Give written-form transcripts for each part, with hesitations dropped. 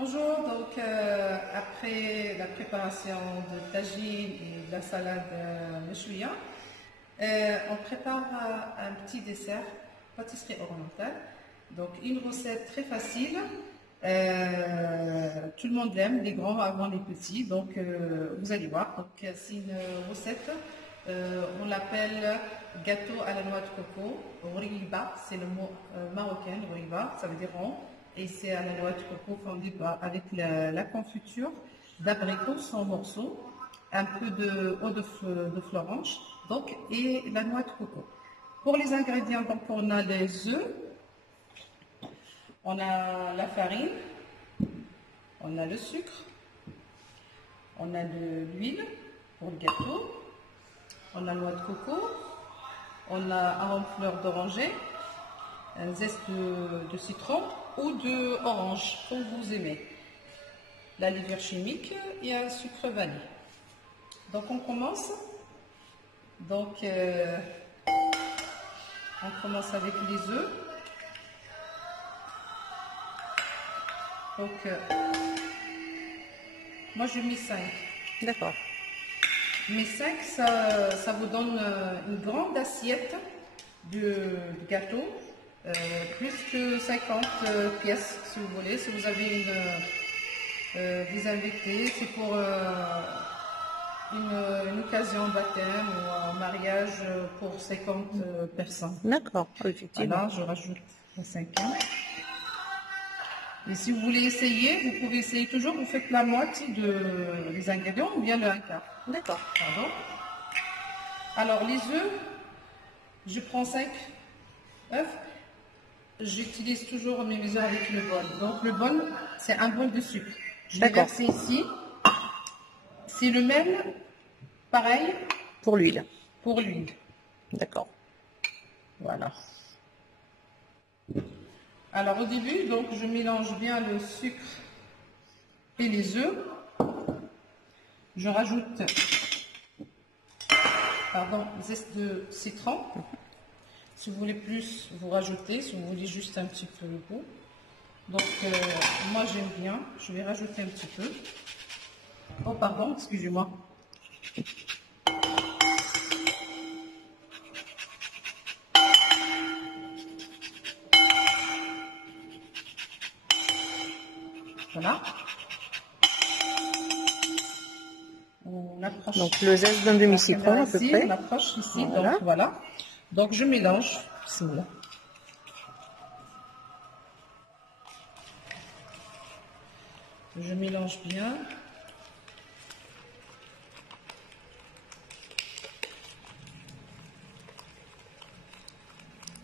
Bonjour, donc après la préparation de tagine et de la salade mechouia, on prépare un petit dessert, pâtisserie orientale. Donc une recette très facile, tout le monde l'aime, les grands avant les petits, donc vous allez voir. Donc c'est une recette, on l'appelle gâteau à la noix de coco, riba, c'est le mot marocain, riba, ça veut dire rond. Et c'est à la noix de coco fondue avec la confiture d'abricots en morceaux, un peu d'eau de Florence, donc, et la noix de coco. Pour les ingrédients, donc, on a les œufs, on a la farine, on a le sucre, on a de l'huile pour le gâteau, on a la noix de coco, on a arôme fleur d'oranger, un zeste de citron ou de orange, comme vous aimez. La levure chimique et un sucre vanille. Donc on commence. Donc on commence avec les œufs. Donc moi je mets 5. D'accord. Mais 5, ça vous donne une grande assiette de gâteau. Plus que 50 pièces si vous voulez, si vous avez des invités, c'est pour une occasion baptême ou un mariage pour 50 personnes. D'accord, effectivement. Voilà, je rajoute la 5e. Et si vous voulez essayer, vous pouvez essayer toujours, vous faites la moitié des ingrédients ou bien le 1/4. D'accord. Pardon. Alors les œufs, je prends 5 œufs. J'utilise toujours mes mesures avec le bol. Donc le bol, c'est un bol de sucre. Je vais verser ici. C'est le même, pareil. Pour l'huile. Pour l'huile. D'accord. Voilà. Alors au début, donc je mélange bien le sucre et les œufs. Je rajoute, zeste de citron. Si vous voulez plus, vous rajoutez. Si vous voulez juste un petit peu le goût. Donc, moi j'aime bien. Je vais rajouter un petit peu. Oh, pardon, excusez-moi. Voilà. On approche. Donc, le zeste d'un demi-citron à peu près. On approche ici. Voilà. Donc, voilà. Donc, je mélange. Bismillah. Je mélange bien.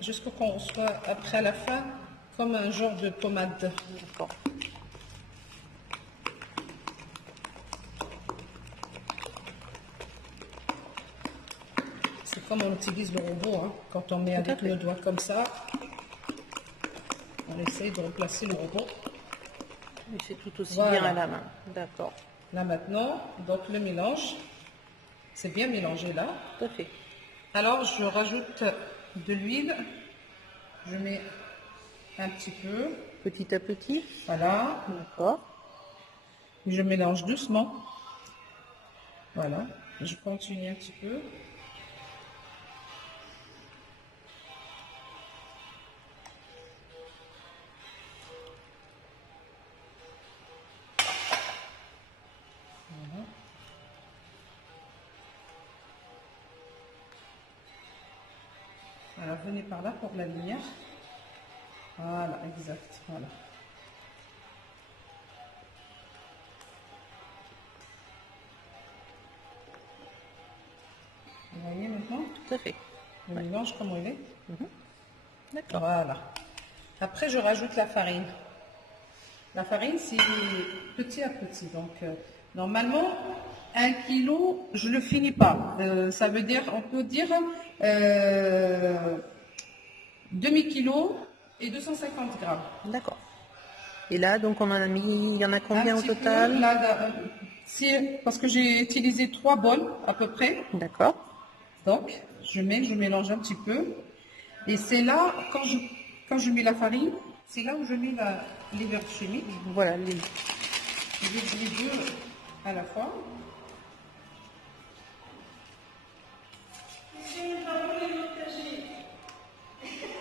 Jusqu'à qu'on reçoit après à la fin comme un genre de pommade. D'accord. C'est comme on utilise le robot, hein. Quand on met avec le doigt comme ça, on essaye de replacer le robot. Et c'est tout aussi Voilà. bien à la main. D'accord. Là maintenant, donc le mélange, c'est bien mélangé là. Tout à fait. Alors je rajoute de l'huile, je mets un petit peu, Petit à petit. voilà, D'accord. je mélange doucement, voilà, je continue un petit peu. Voilà. Alors venez par là pour la lumière. Voilà, exact, voilà. Vous voyez maintenant Tout à fait. le mélange comment il est. D'accord. Voilà. Après, je rajoute la farine. La farine, c'est petit à petit. Donc, normalement, 1 kilo, je ne le finis pas. Ça veut dire, on peut dire demi-kilo et 250 grammes. D'accord. Et là, donc, on en a mis, il y en a combien Un au petit peu, total? là, parce que j'ai utilisé 3 bols à peu près. D'accord. Donc, je mélange un petit peu. Et c'est là, quand je mets la farine, C'est là où je mets les verres chimiques. Voilà, Je vais les deux à la fois.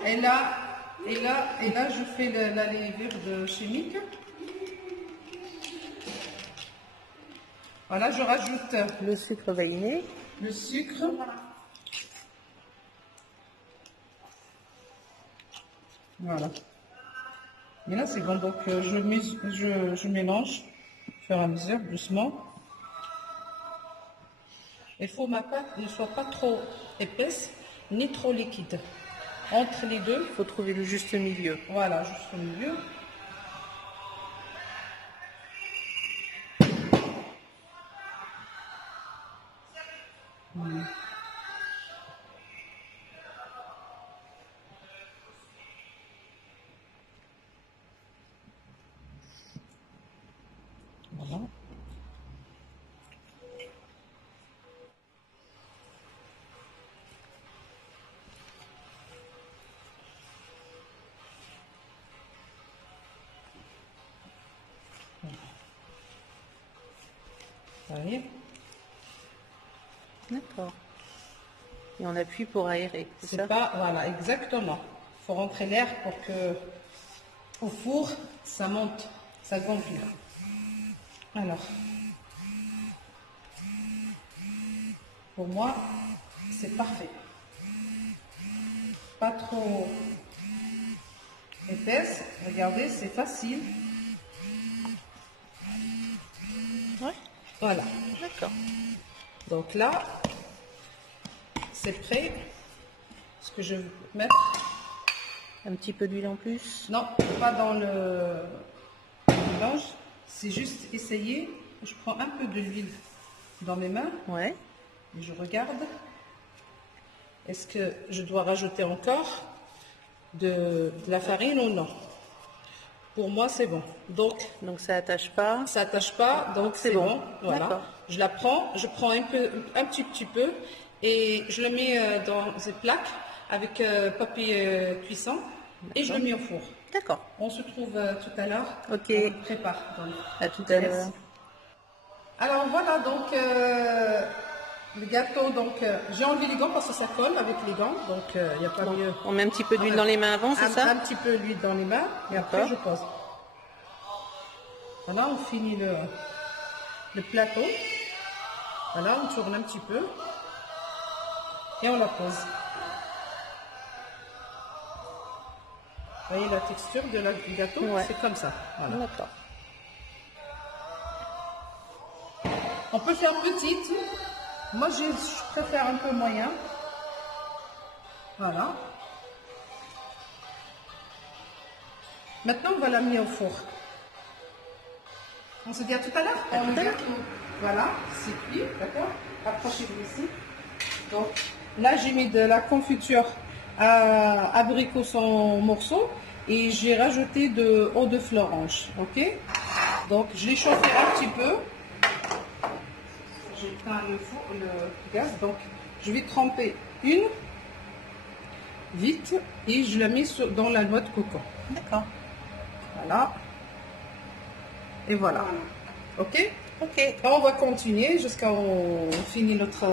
Et là, je fais les verres chimiques. Voilà, je rajoute le sucre vanillé. le sucre. Voilà. Et là, c'est bon. Donc, je mélange au fur et à mesure, doucement. Il faut que ma pâte ne soit pas trop épaisse, ni trop liquide. Entre les deux, Il faut trouver le juste milieu. voilà, juste au milieu. Voilà. Vous voyez? D'accord. Et on appuie pour aérer, c'est ça? C'est pas, voilà, exactement. Il faut rentrer l'air pour que au four, ça monte, ça gonfle. Alors, pour moi, c'est parfait. Pas trop épaisse. Regardez, c'est facile. Ouais, Voilà. d'accord. Donc là, c'est prêt. Ce que je vais mettre, Un petit peu d'huile en plus. non, pas dans le mélange. C'est juste essayer. Je prends un peu de l'huile dans mes mains Ouais. et je regarde. Est-ce que je dois rajouter encore de la farine ou non? Pour moi, c'est bon. Donc, Donc ça attache pas. ça n'attache pas, donc c'est bon. Voilà. D'accord. Je la prends, je prends un petit peu et je le mets dans une plaque avec papier cuisson et je le mets au four. D'accord. On se trouve tout à l'heure. Ok. On le prépare. Donc. À tout à l'heure. Alors voilà, donc le gâteau, donc j'ai enlevé les gants parce que ça colle avec les gants, donc il n'y a pas mieux. On met un petit peu d'huile dans les mains avant, c'est ça? Un petit peu l'huile dans les mains et après je pose. Voilà, on finit le plateau. Voilà, on tourne un petit peu et on la pose. Vous voyez la texture du gâteau? Ouais. C'est comme ça. Voilà. D'accord. On peut faire petite. Moi, je préfère un peu moyen. Voilà. Maintenant, on va l'amener au four. On se dit à tout à l'heure. Voilà, c'est cuit, d'accord? Approchez-vous ici. Donc, là, j'ai mis de la confiture à abricot en morceaux et j'ai rajouté de eau de florange, ok? Donc, je l'ai chauffé un petit peu. J'éteins le gaz, donc je vais tremper une vite et je la mets dans la noix de coco. D'accord. Voilà. Et voilà. Ok? Ok. On va continuer jusqu'à on finit notre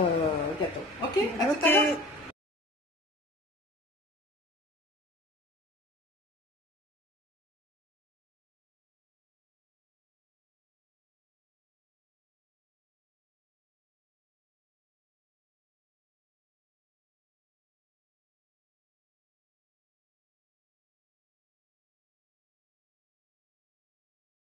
gâteau. Ok? À tout à l'heure.